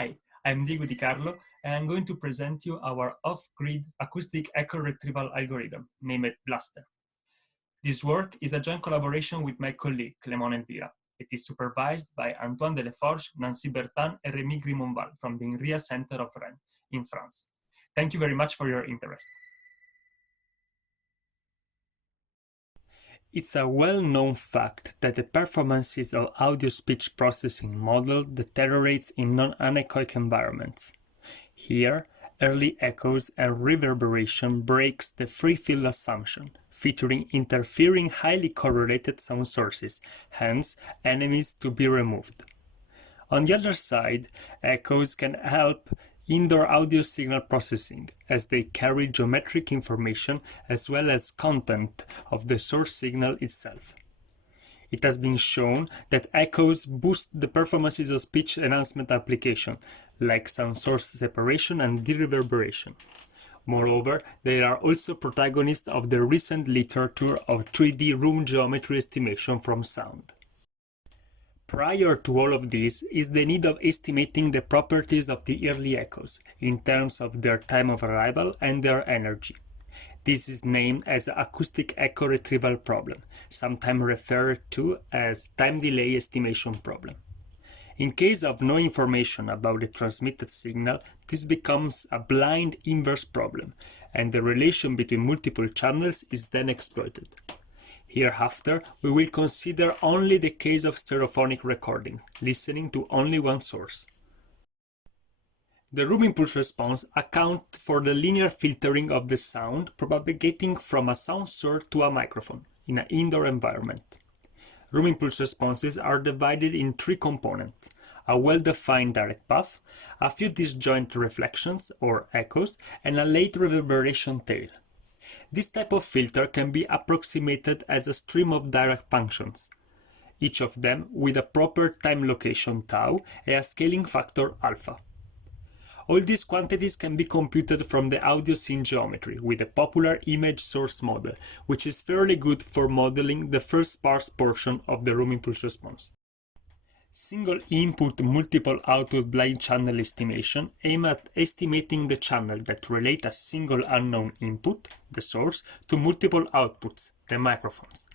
Hi, I'm Diego Di Carlo, and I'm going to present you our off-grid acoustic echo retrieval algorithm, named Blaster. This work is a joint collaboration with my colleague, Clément Elvira. It is supervised by Antoine Deleforge, Nancy Bertin, and Rémi Grimonval from the INRIA Center of Rennes in France. Thank you very much for your interest. It's a well-known fact that the performances of audio-speech processing model deteriorates in non-anechoic environments. Here, early echoes and reverberation breaks the free field assumption, featuring interfering highly correlated sound sources, hence enemies to be removed. On the other side, echoes can help indoor audio signal processing, as they carry geometric information as well as content of the source signal itself. It has been shown that echoes boost the performances of speech enhancement applications, like sound source separation and dereverberation. Moreover, they are also protagonists of the recent literature of 3D room geometry estimation from sound. Prior to all of this is the need of estimating the properties of the early echoes in terms of their time of arrival and their energy. This is named as the acoustic echo retrieval problem, sometimes referred to as time delay estimation problem. In case of no information about the transmitted signal, this becomes a blind inverse problem, and the relation between multiple channels is then exploited. Hereafter, we will consider only the case of stereophonic recording, listening to only one source. The room impulse response accounts for the linear filtering of the sound propagating from a sound source to a microphone in an indoor environment. Room impulse responses are divided in three components: a well-defined direct path, a few disjoint reflections or echoes, and a late reverberation tail. This type of filter can be approximated as a stream of direct functions, each of them with a proper time location tau and a scaling factor alpha. All these quantities can be computed from the audio scene geometry with a popular image source model, which is fairly good for modeling the first sparse portion of the room impulse response. Single input multiple output blind channel estimation aim at estimating the channel that relate a single unknown input, the source, to multiple outputs, the microphones.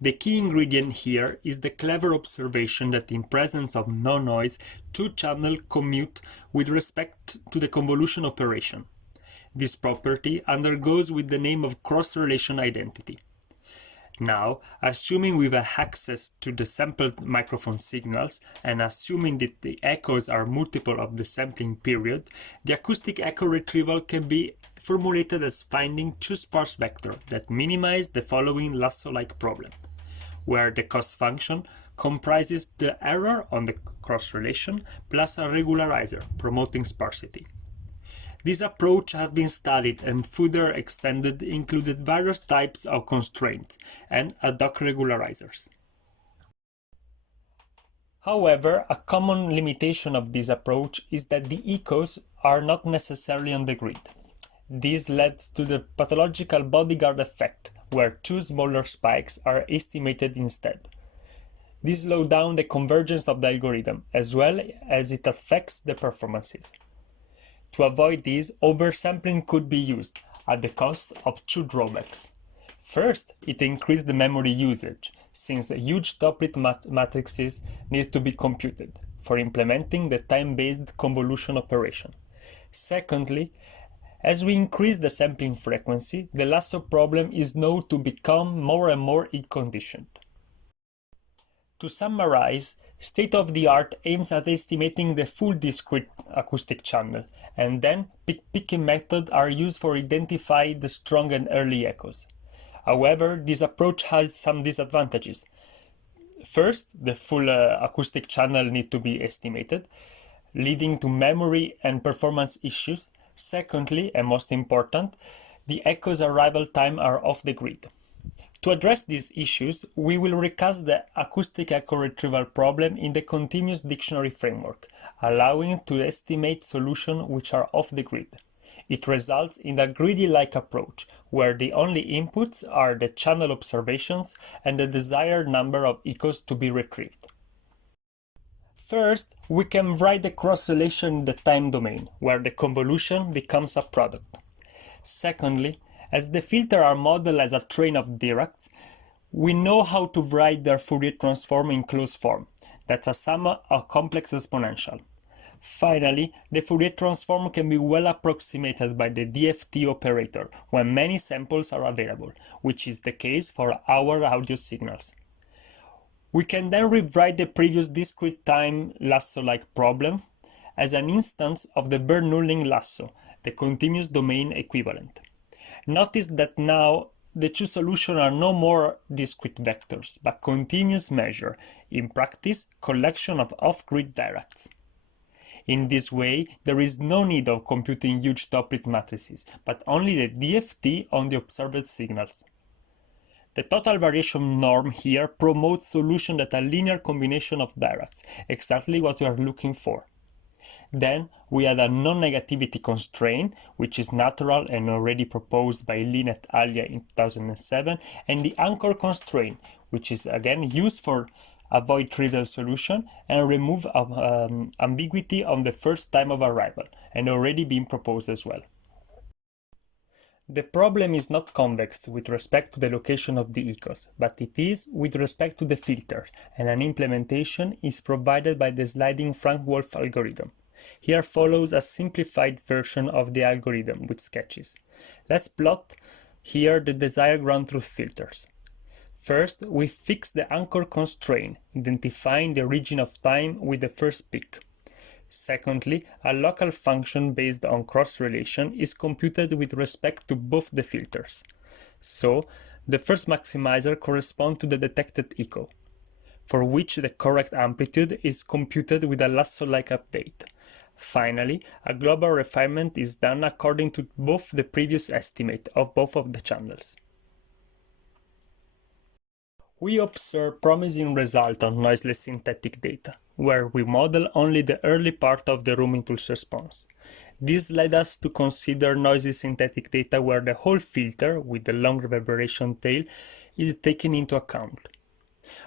The key ingredient here is the clever observation that in presence of no noise, two channels commute with respect to the convolution operation. This property undergoes with the name of cross-relation identity. Now, assuming we have access to the sampled microphone signals and assuming that the echoes are multiple of the sampling period, the acoustic echo retrieval can be formulated as finding two sparse vectors that minimize the following lasso-like problem, where the cost function comprises the error on the cross-relation plus a regularizer promoting sparsity. This approach has been studied and further extended included various types of constraints and ad hoc regularizers. However, a common limitation of this approach is that the echoes are not necessarily on the grid. This leads to the pathological bodyguard effect, where two smaller spikes are estimated instead. This slows down the convergence of the algorithm, as well as it affects the performances. To avoid this, oversampling could be used, at the cost of two drawbacks. First, it increased the memory usage, since the huge top-lit matrices need to be computed for implementing the time-based convolution operation. Secondly, as we increase the sampling frequency, the lasso problem is known to become more and more ill-conditioned. To summarize, state-of-the-art aims at estimating the full discrete acoustic channel, and then picking methods are used for identifying the strong and early echoes. However, this approach has some disadvantages. First, the full acoustic channel needs to be estimated, leading to memory and performance issues. Secondly, and most important, the echoes' arrival time are off the grid. To address these issues, we will recast the acoustic echo retrieval problem in the continuous dictionary framework, allowing to estimate solutions which are off the grid. It results in a greedy-like approach, where the only inputs are the channel observations and the desired number of echoes to be retrieved. First, we can write the cross-relation in the time domain, where the convolution becomes a product. Secondly, as the filters are modeled as a train of Diracks, we know how to write their Fourier transform in closed form. That's a sum of complex exponential. Finally, the Fourier transform can be well approximated by the DFT operator when many samples are available, which is the case for our audio signals. We can then rewrite the previous discrete time lasso-like problem as an instance of the Bernoulli lasso, the continuous domain equivalent. Notice that now the two solutions are no more discrete vectors, but continuous measure, in practice, collection of off-grid Diracks. In this way, there is no need of computing huge Toplitt matrices, but only the DFT on the observed signals. The total variation norm here promotes solution that are linear combination of Diracks, exactly what we are looking for. Then we add a non-negativity constraint, which is natural and already proposed by Lin et al. In 2007, and the anchor constraint, which is again used for avoid trivial solution and remove ambiguity on the first time of arrival, and already been proposed as well. The problem is not convex with respect to the location of the echoes, but it is with respect to the filter, and an implementation is provided by the sliding Frank-Wolf algorithm. Here follows a simplified version of the algorithm with sketches. Let's plot here the desired ground truth filters. First, we fix the anchor constraint, identifying the origin of time with the first peak. Secondly, a local function based on cross-relation is computed with respect to both the filters. So, the first maximizer corresponds to the detected echo, for which the correct amplitude is computed with a lasso-like update. Finally, a global refinement is done according to both the previous estimate of both of the channels. We observe promising results on noiseless synthetic data, where we model only the early part of the room impulse response. This led us to consider noisy synthetic data where the whole filter, with the long reverberation tail, is taken into account.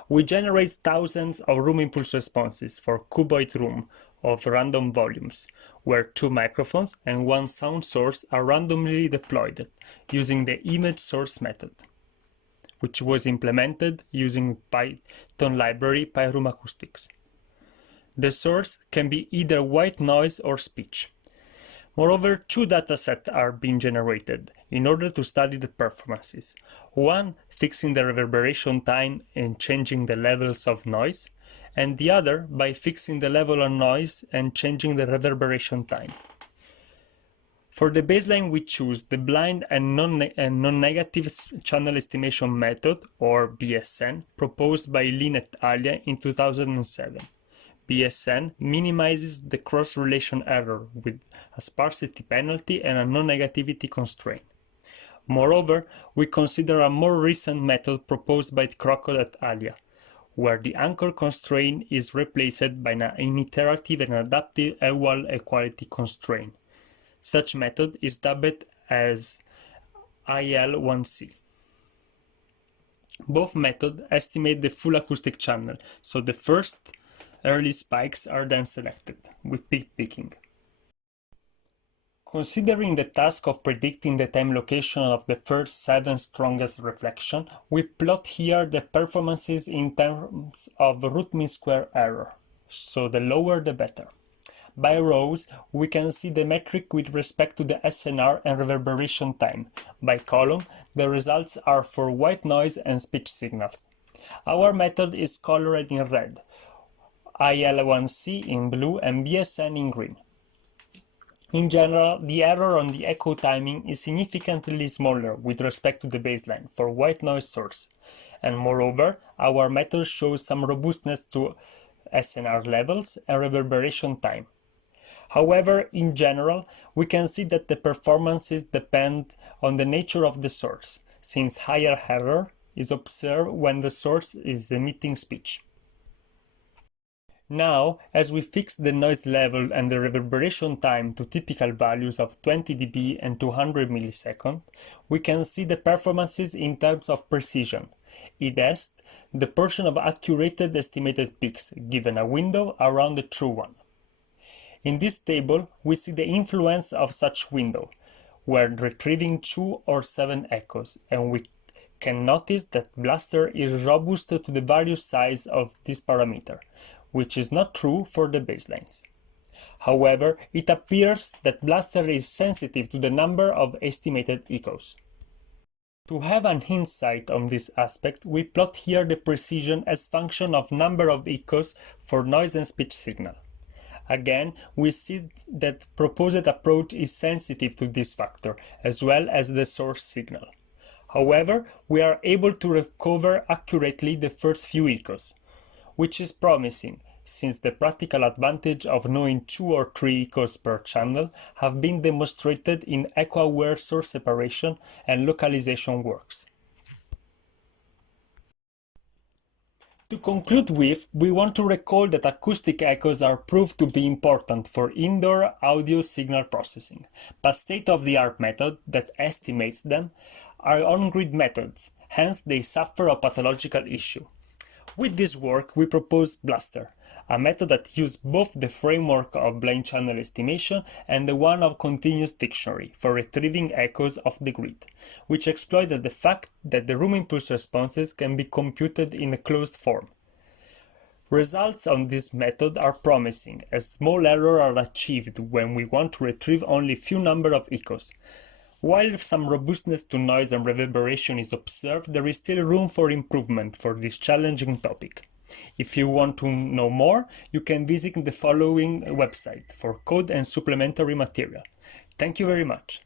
We generate thousands of room impulse responses for cuboid room of random volumes, where 2 microphones and 1 sound source are randomly deployed using the image source method, which was implemented using Python library Pyroom Acoustics. The source can be either white noise or speech. Moreover, 2 datasets are being generated in order to study the performances. One fixing the reverberation time and changing the levels of noise, and the other by fixing the level of noise and changing the reverberation time. For the baseline, we choose the blind and non-negative channel estimation method, or BSN, proposed by Lin et al. In 2007. BSN minimizes the cross-relation error with a sparsity penalty and a non-negativity constraint. Moreover, we consider a more recent method proposed by Crocod et al., where the anchor constraint is replaced by an iterative and adaptive equal equality constraint. Such method is dubbed as IL1C. Both methods estimate the full acoustic channel, so the first early spikes are then selected, with peak picking. Considering the task of predicting the time location of the first 7 strongest reflection, we plot here the performances in terms of root mean square error, so the lower the better. By rows, we can see the metric with respect to the SNR and reverberation time. By column, the results are for white noise and speech signals. Our method is colored in red, IL1C in blue and BSN in green. In general, the error on the echo timing is significantly smaller with respect to the baseline for white noise source, and moreover, our method shows some robustness to SNR levels and reverberation time. However, in general, we can see that the performances depend on the nature of the source, since higher error is observed when the source is emitting speech. Now, as we fix the noise level and the reverberation time to typical values of 20 dB and 200 milliseconds, we can see the performances in terms of precision, It asks the portion of accurate estimated peaks given a window around the true one. In this table, we see the influence of such window when retrieving 2 or 7 echoes, and we can notice that Blaster is robust to the various sizes of this parameter, which is not true for the baselines. However, it appears that Blaster is sensitive to the number of estimated echoes. To have an insight on this aspect, we plot here the precision as function of number of echoes for noise and speech signal. Again, we see that proposed approach is sensitive to this factor, as well as the source signal. However, we are able to recover accurately the first few echoes, which is promising, since the practical advantage of knowing 2 or 3 echoes per channel have been demonstrated in echo-aware source separation and localization works. To conclude with, we want to recall that acoustic echoes are proved to be important for indoor audio signal processing, but state-of-the-art methods that estimates them are on-grid methods, hence they suffer a pathological issue. With this work, we propose Blaster, a method that uses both the framework of blind channel estimation and the one of continuous dictionary for retrieving echoes of the grid, which exploited the fact that the room impulse responses can be computed in a closed form. Results on this method are promising, as small errors are achieved when we want to retrieve only few number of echoes. While some robustness to noise and reverberation is observed, there is still room for improvement for this challenging topic. If you want to know more, you can visit the following website for code and supplementary material. Thank you very much.